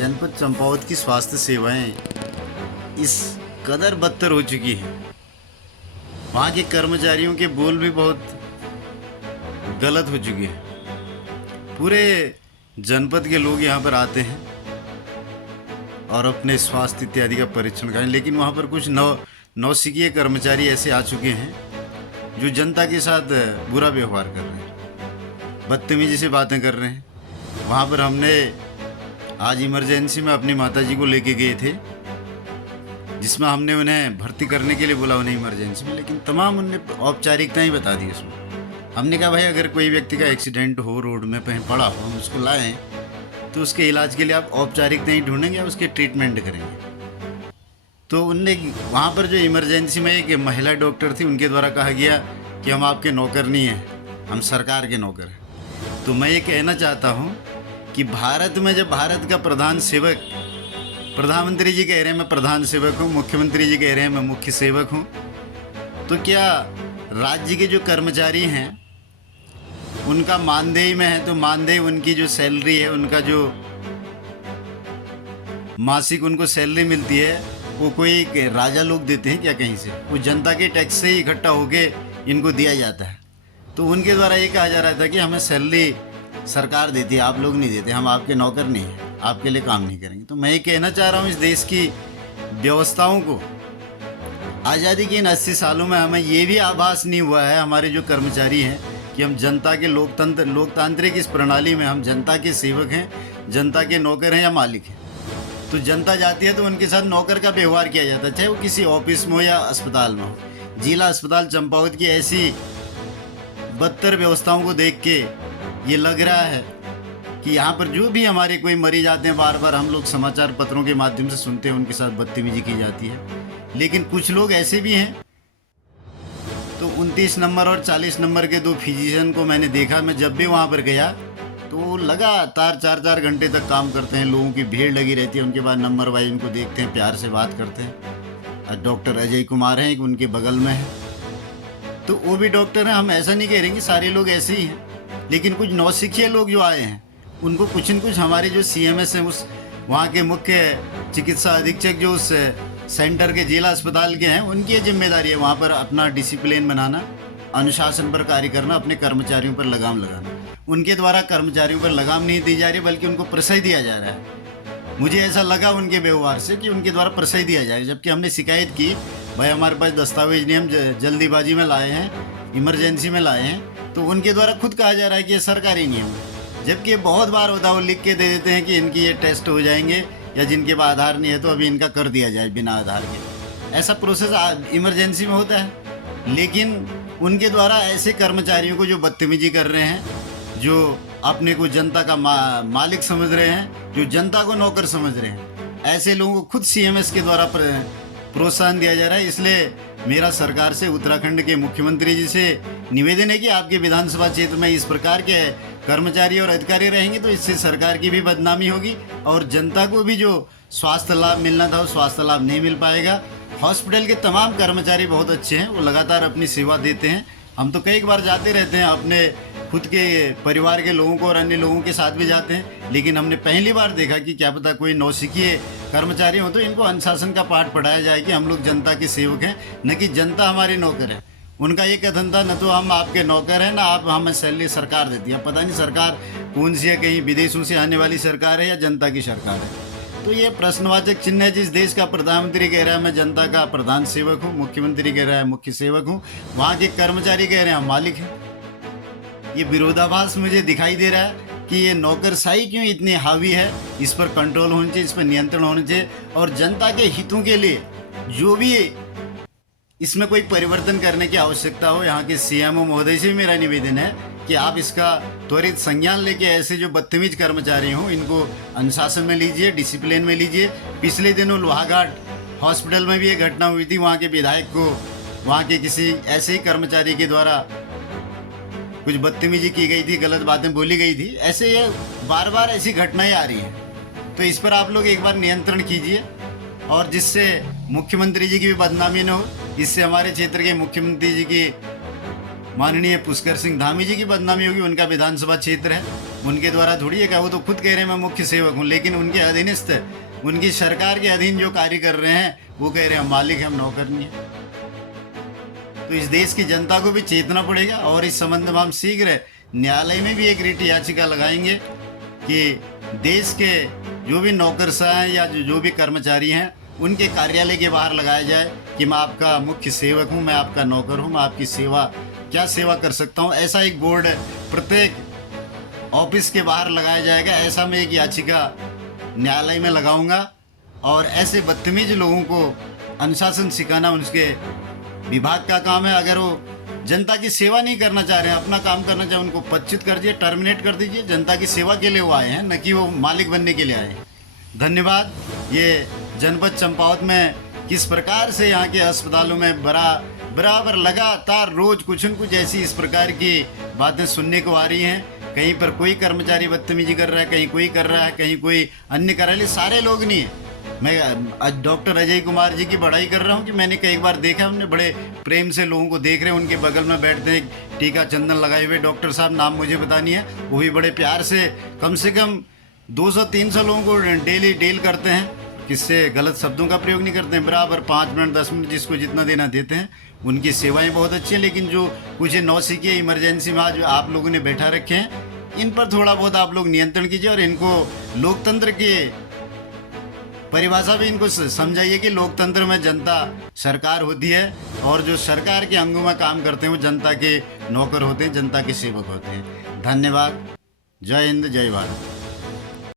जनपद चंपावत की स्वास्थ्य सेवाएं इस कदर बदतर हो चुकी हैं। वहाँ के कर्मचारियों के बोल भी बहुत गलत हो चुके हैं। पूरे जनपद के लोग यहाँ पर आते हैं और अपने स्वास्थ्य इत्यादि का परीक्षण करें, लेकिन वहाँ पर कुछ नौसिखिए कर्मचारी ऐसे आ चुके हैं जो जनता के साथ बुरा व्यवहार कर रहे हैं, बदतमीजी से बातें कर रहे हैं। वहाँ पर हमने आज इमरजेंसी में अपनी माताजी को लेके गए थे, जिसमें हमने उन्हें भर्ती करने के लिए बोला उन्हें इमरजेंसी में, लेकिन तमाम उनने औपचारिकताएं बता दी उसमें। हमने कहा भाई अगर कोई व्यक्ति का एक्सीडेंट हो, रोड में कहीं पड़ा हो, हम उसको लाएं तो उसके इलाज के लिए आप औपचारिकताएं ढूंढेंगे या उसके ट्रीटमेंट करेंगे। तो उनने वहाँ पर जो इमरजेंसी में एक महिला डॉक्टर थी, उनके द्वारा कहा गया कि हम आपके नौकर नहीं हैं, हम सरकार के नौकर हैं। तो मैं ये कहना चाहता हूँ कि भारत में जब भारत का प्रधान सेवक, प्रधानमंत्री जी कह रहे हैं मैं प्रधान सेवक हूँ, मुख्यमंत्री जी कह रहे हैं मैं मुख्य सेवक हूँ, तो क्या राज्य के जो कर्मचारी हैं उनका मानदेय में है तो मानदेय, उनकी जो सैलरी है, उनका जो मासिक उनको सैलरी मिलती है, वो कोई राजा लोग देते हैं क्या कहीं से? वो जनता के टैक्स से ही इकट्ठा होके इनको दिया जाता है। तो उनके द्वारा ये कहा जा रहा था कि हमें सैलरी सरकार देती है, आप लोग नहीं देते, हम आपके नौकर नहीं हैं, आपके लिए काम नहीं करेंगे। तो मैं ये कहना चाह रहा हूँ इस देश की व्यवस्थाओं को, आज़ादी के इन 80 सालों में हमें ये भी आभास नहीं हुआ है, हमारे जो कर्मचारी हैं, कि हम जनता के लोकतांत्रिक इस प्रणाली में हम जनता के सेवक हैं, जनता के नौकर हैं या मालिक हैं। तो जनता जाती है तो उनके साथ नौकर का व्यवहार किया जाता है, चाहे वो किसी ऑफिस में हो या अस्पताल में हो। जिला अस्पताल चंपावत की ऐसी बदतर व्यवस्थाओं को देख के ये लग रहा है कि यहाँ पर जो भी हमारे कोई मरीज आते हैं, बार बार हम लोग समाचार पत्रों के माध्यम से सुनते हैं उनके साथ बदतमीजी की जाती है। लेकिन कुछ लोग ऐसे भी हैं, तो 29 नंबर और 40 नंबर के दो फिजिशियन को मैंने देखा। मैं जब भी वहाँ पर गया तो वो लगातार 4-4 घंटे तक काम करते हैं, लोगों की भीड़ लगी रहती है, उनके बाद नंबर वाइज उनको देखते हैं, प्यार से बात करते हैं। डॉक्टर अजय कुमार हैं, उनके बगल में है, तो वो भी डॉक्टर हैं। हम ऐसा नहीं कह रहे कि सारे लोग ऐसे ही हैं, लेकिन कुछ नौसिखिए लोग जो आए हैं उनको कुछ न कुछ हमारे जो CMS हैं, उस वहाँ के मुख्य चिकित्सा अधीक्षक जो उस सेंटर के जिला अस्पताल के हैं, उनकी ये जिम्मेदारी है वहाँ पर अपना डिसिप्लिन बनाना, अनुशासन पर कार्य करना, अपने कर्मचारियों पर लगाम लगाना। उनके द्वारा कर्मचारियों पर लगाम नहीं दी जा रही, बल्कि उनको प्रशय दिया जा रहा है। मुझे ऐसा लगा उनके व्यवहार से कि उनके द्वारा प्रशय दिया जाए, जबकि हमने शिकायत की भाई हमारे पास दस्तावेज नहीं, हम जल्दीबाजी में लाए हैं, इमरजेंसी में लाए हैं। तो उनके द्वारा खुद कहा जा रहा है कि ये सरकारी नियम है, जबकि बहुत बार होता है वो लिख के दे देते हैं कि इनकी ये टेस्ट हो जाएंगे, या जिनके पास आधार नहीं है तो अभी इनका कर दिया जाए बिना आधार के। ऐसा प्रोसेस इमरजेंसी में होता है। लेकिन उनके द्वारा ऐसे कर्मचारियों को जो बदतमीजी कर रहे हैं, जो अपने को जनता का मालिक समझ रहे हैं, जो जनता को नौकर समझ रहे हैं, ऐसे लोगों को खुद CMS के द्वारा प्रोत्साहन दिया जा रहा है। इसलिए मेरा सरकार से, उत्तराखंड के मुख्यमंत्री जी से निवेदन है कि आपके विधानसभा क्षेत्र में इस प्रकार के कर्मचारी और अधिकारी रहेंगे तो इससे सरकार की भी बदनामी होगी और जनता को भी जो स्वास्थ्य लाभ मिलना था वो स्वास्थ्य लाभ नहीं मिल पाएगा। हॉस्पिटल के तमाम कर्मचारी बहुत अच्छे हैं, वो लगातार अपनी सेवा देते हैं। हम तो कई बार जाते रहते हैं, अपने खुद के परिवार के लोगों को और अन्य लोगों के साथ भी जाते हैं, लेकिन हमने पहली बार देखा कि क्या पता कोई नौसिखिए कर्मचारी हो तो इनको अनुशासन का पाठ पढ़ाया जाए कि हम लोग जनता के सेवक हैं, न कि जनता हमारे नौकर है। उनका ये कथन था, न तो हम आपके नौकर हैं, ना आप हमें सैलरी सरकार देती है। पता नहीं सरकार कौन सी है, कहीं विदेशों से आने वाली सरकार है या जनता की सरकार है। तो ये प्रश्नवाचक चिन्ह है। जिस देश का प्रधानमंत्री कह रहा है मैं जनता का प्रधान सेवक हूँ, मुख्यमंत्री कह रहा है मुख्य सेवक हूँ, वहाँ के कर्मचारी कह रहे हैं हम मालिक हैं। ये विरोधाभास मुझे दिखाई दे रहा है कि ये नौकरशाही क्यों इतनी हावी है। इस पर कंट्रोल होना चाहिए, इस पर नियंत्रण होना चाहिए, और जनता के हितों के लिए जो भी इसमें कोई परिवर्तन करने की आवश्यकता हो, यहाँ के CMO महोदय से मेरा निवेदन है कि आप इसका त्वरित संज्ञान लेके ऐसे जो बदतमीज कर्मचारी हों इनको अनुशासन में लीजिए, डिसिप्लिन में लीजिए। पिछले दिनों लोहाघाट हॉस्पिटल में भी एक घटना हुई थी, वहाँ के विधायक को वहाँ के किसी ऐसे ही कर्मचारी के द्वारा कुछ बदतमीजी की गई थी, गलत बातें बोली गई थी। ऐसे ये बार बार ऐसी घटनाएं आ रही हैं, तो इस पर आप लोग एक बार नियंत्रण कीजिए, और जिससे मुख्यमंत्री जी की भी बदनामी न हो, इससे हमारे क्षेत्र के मुख्यमंत्री जी की माननीय पुष्कर सिंह धामी जी की बदनामी होगी, उनका विधानसभा क्षेत्र है, उनके द्वारा थोड़ी है क्या, वो तो खुद कह रहे हैं मैं मुख्य सेवक हूँ, लेकिन उनके अधीनस्थ उनकी सरकार के अधीन जो कार्य कर रहे हैं वो कह रहे हैं हम मालिक हैं, हम नौकर नहीं है। तो इस देश की जनता को भी चेतना पड़ेगा और इस संबंध में हम शीघ्र न्यायालय में भी एक रिट याचिका लगाएंगे कि देश के जो भी नौकरशाह हैं या जो भी कर्मचारी हैं उनके कार्यालय के बाहर लगाया जाए कि मैं आपका मुख्य सेवक हूं, मैं आपका नौकर हूं, मैं आपकी सेवा क्या सेवा कर सकता हूं। ऐसा एक बोर्ड प्रत्येक ऑफिस के बाहर लगाया जाएगा। ऐसा मैं एक याचिका न्यायालय में लगाऊंगा और ऐसे बदतमीज लोगों को अनुशासन सिखाना उनके विभाग का काम है। अगर वो जनता की सेवा नहीं करना चाह रहे हैं, अपना काम करना चाहे, उनको पदच्युत कर दीजिए, टर्मिनेट कर दीजिए। जनता की सेवा के लिए वो आए हैं, न कि वो मालिक बनने के लिए आए हैं। धन्यवाद। ये जनपद चंपावत में किस प्रकार से यहाँ के अस्पतालों में बराबर लगातार रोज कुछ न कुछ ऐसी इस प्रकार की बातें सुनने को आ रही हैं। कहीं पर कोई कर्मचारी बदतमीजी कर रहा है, कहीं कोई कर रहा है, कहीं कोई अन्य कर रहा है। सारे लोग नहीं है। मैं डॉक्टर अजय कुमार जी की बड़ाई कर रहा हूँ कि मैंने कई बार देखा, हमने बड़े प्रेम से लोगों को देख रहे हैं, उनके बगल में बैठते हैं टीका चंदन लगाए हुए डॉक्टर साहब, नाम मुझे पता नहीं है, वो भी बड़े प्यार से कम 200-300 लोगों को डेली डील करते हैं, किससे गलत शब्दों का प्रयोग नहीं करते हैं। बराबर 5 मिनट 10 मिनट जिसको जितना देना देते हैं। उनकी सेवाएं बहुत अच्छी हैं, लेकिन जो कुछ नौसिखिए इमरजेंसी में आज आप लोगों ने बैठा रखे हैं, इन पर थोड़ा बहुत आप लोग नियंत्रण कीजिए और इनको लोकतंत्र की परिभाषा भी इनको समझाइए कि लोकतंत्र में जनता सरकार होती है और जो सरकार के अंगों में काम करते हैं वो जनता के नौकर होते हैं, जनता के सेवक होते हैं। धन्यवाद। जय हिंद, जय भारत।